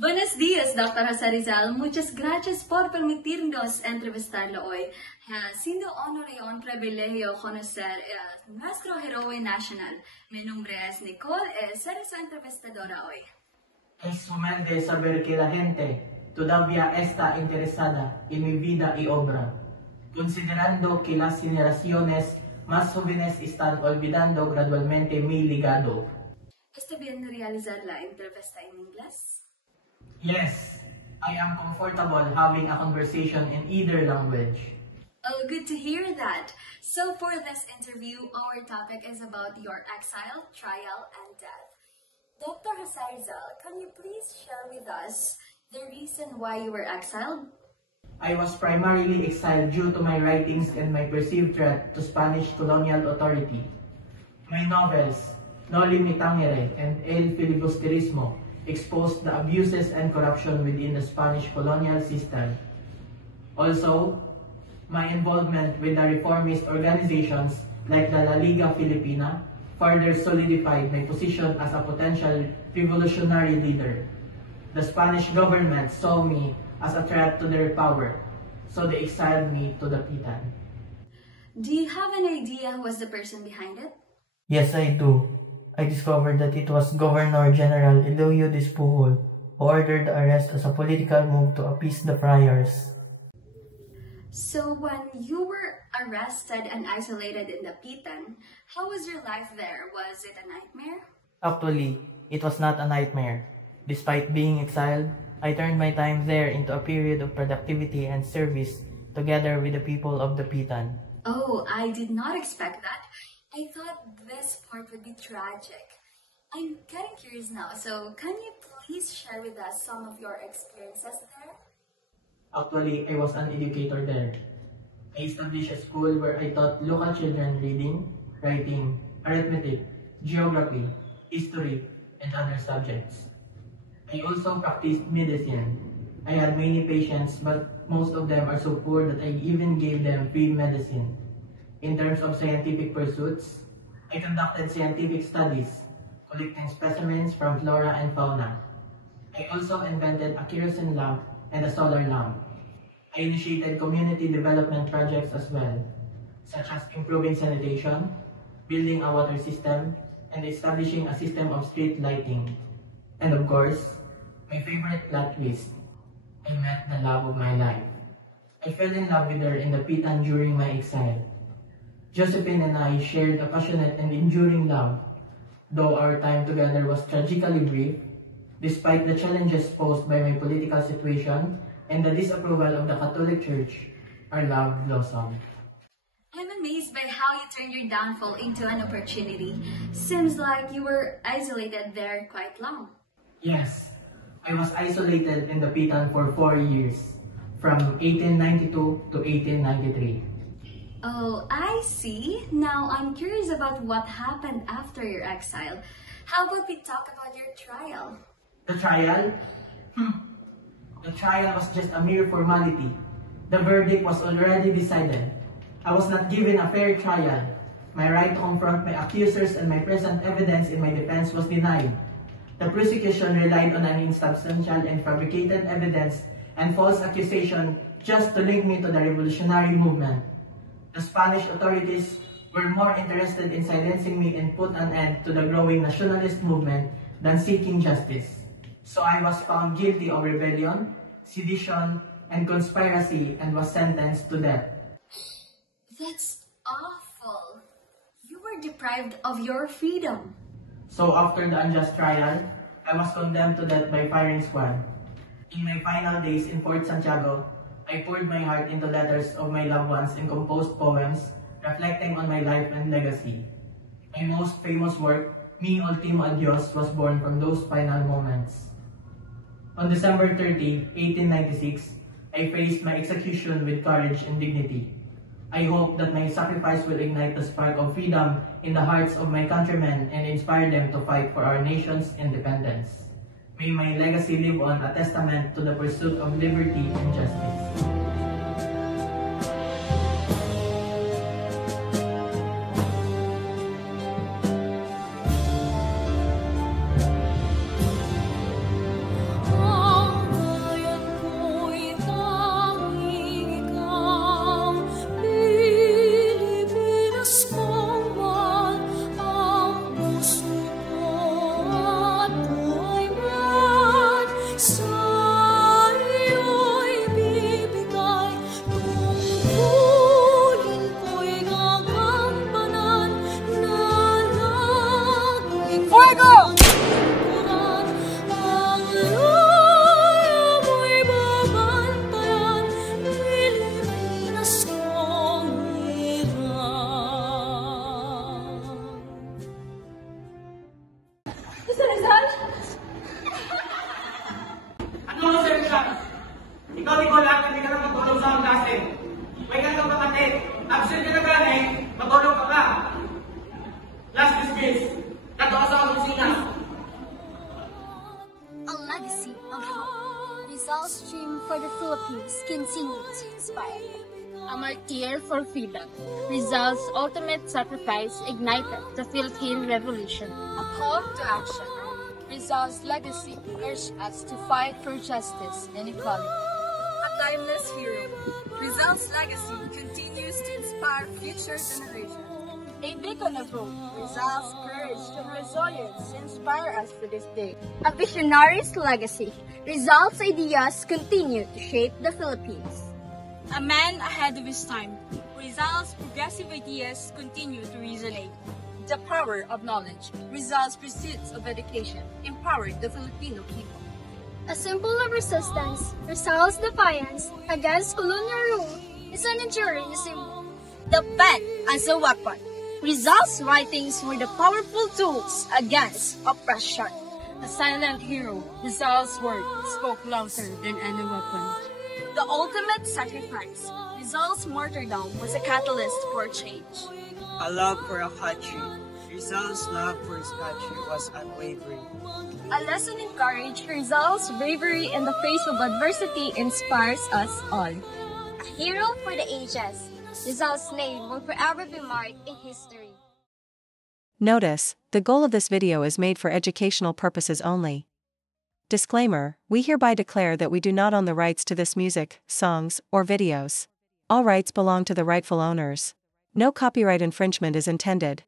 Buenos días, Dr. Jose Rizal. Muchas gracias por permitirnos entrevistarlo hoy. Siendo honor y un privilegio conocer nuestro héroe nacional. Mi nombre es Nicole y seré su entrevistadora hoy. Es humilde saber que la gente todavía está interesada en mi vida y obra, considerando que las generaciones más jóvenes están olvidando gradualmente mi legado. ¿Está bien realizar la entrevista en inglés? Yes, I am comfortable having a conversation in either language. Oh, good to hear that. So for this interview, our topic is about your exile, trial, and death. Dr. Jose Rizal, can you please share with us the reason why you were exiled? I was primarily exiled due to my writings and my perceived threat to Spanish colonial authority. My novels, Noli Me Tangere and El Filibusterismo, exposed the abuses and corruption within the Spanish colonial system. Also, my involvement with the reformist organizations like the La Liga Filipina further solidified my position as a potential revolutionary leader. The Spanish government saw me as a threat to their power, so they exiled me to the Pitan. Do you have an idea who was the person behind it? Yes, I do. I discovered that it was Governor General Eloy Despujol who ordered the arrest as a political move to appease the friars. So when you were arrested and isolated in the Pitan, how was your life there? Was it a nightmare? Actually, it was not a nightmare. Despite being exiled, I turned my time there into a period of productivity and service together with the people of the Pitan. Oh, I did not expect that. I thought this part would be tragic. I'm getting curious now, so can you please share with us some of your experiences there? Actually, I was an educator there. I established a school where I taught local children reading, writing, arithmetic, geography, history, and other subjects. I also practiced medicine. I had many patients, but most of them are so poor that I even gave them free medicine. In terms of scientific pursuits, I conducted scientific studies, collecting specimens from flora and fauna. I also invented a kerosene lamp and a solar lamp. I initiated community development projects as well, such as improving sanitation, building a water system, and establishing a system of street lighting. And of course, my favorite plot twist, I met the love of my life. I fell in love with her in the Pitan during my exile. Josephine and I shared a passionate and enduring love, though our time together was tragically brief. Despite the challenges posed by my political situation and the disapproval of the Catholic Church, our love blossomed. I'm amazed by how you turned your downfall into an opportunity. Seems like you were isolated there quite long. Yes, I was isolated in the Pitan for 4 years, from 1892 to 1893. Oh, I see. Now I'm curious about what happened after your exile. How about we talk about your trial? The trial? The trial was just a mere formality. The verdict was already decided. I was not given a fair trial. My right to confront my accusers and my present evidence in my defense was denied. The prosecution relied on an insubstantial and fabricated evidence and false accusation just to link me to the revolutionary movement. The Spanish authorities were more interested in silencing me and put an end to the growing nationalist movement than seeking justice. So I was found guilty of rebellion, sedition, and conspiracy and was sentenced to death. That's awful. You were deprived of your freedom. So after the unjust trial, I was condemned to death by firing squad. In my final days in Fort Santiago, I poured my heart into letters of my loved ones and composed poems reflecting on my life and legacy. My most famous work, Mi Ultimo Adios, was born from those final moments. On December 30, 1896, I faced my execution with courage and dignity. I hope that my sacrifice will ignite the spark of freedom in the hearts of my countrymen and inspire them to fight for our nation's independence. May my legacy live on, a testament to the pursuit of liberty and justice. Oh. bago! Ano ang seleksyon? Ikaw, Nicola, hindi ka lang magtulong sa klase. May kang kapatid. Absent ka na gani, magulong ka pa. Last dismiss. Nato ka sa opisina. A legacy of hope. Rizal's dream for the Philippines continues to inspire. A martyr for freedom. Rizal's ultimate sacrifice ignited the Philippine Revolution. A call to action. Rizal's legacy urged us to fight for justice and equality. A timeless hero. Rizal's legacy continues to inspire future generations. A beacon of hope. Rizal's courage and resilience inspire us to this day. A visionary's legacy. Rizal's ideas continue to shape the Philippines. A man ahead of his time. Rizal's progressive ideas continue to resonate. The power of knowledge. Rizal's pursuits of education empowered the Filipino people. A symbol of resistance. Rizal's defiance against colonial rule is an enduring symbol. The pen as a weapon. Rizal's writings were the powerful tools against oppression. A silent hero. Rizal's word spoke louder than any weapon. The ultimate sacrifice. Rizal's martyrdom was a catalyst for change. A love for a country. Rizal's love for his country was unwavering. A lesson in courage. Rizal's bravery in the face of adversity inspires us all. A hero for the ages. Rizal's name will forever be marked in history. Notice, the goal of this video is made for educational purposes only. Disclaimer, we hereby declare that we do not own the rights to this music, songs, or videos. All rights belong to the rightful owners. No copyright infringement is intended.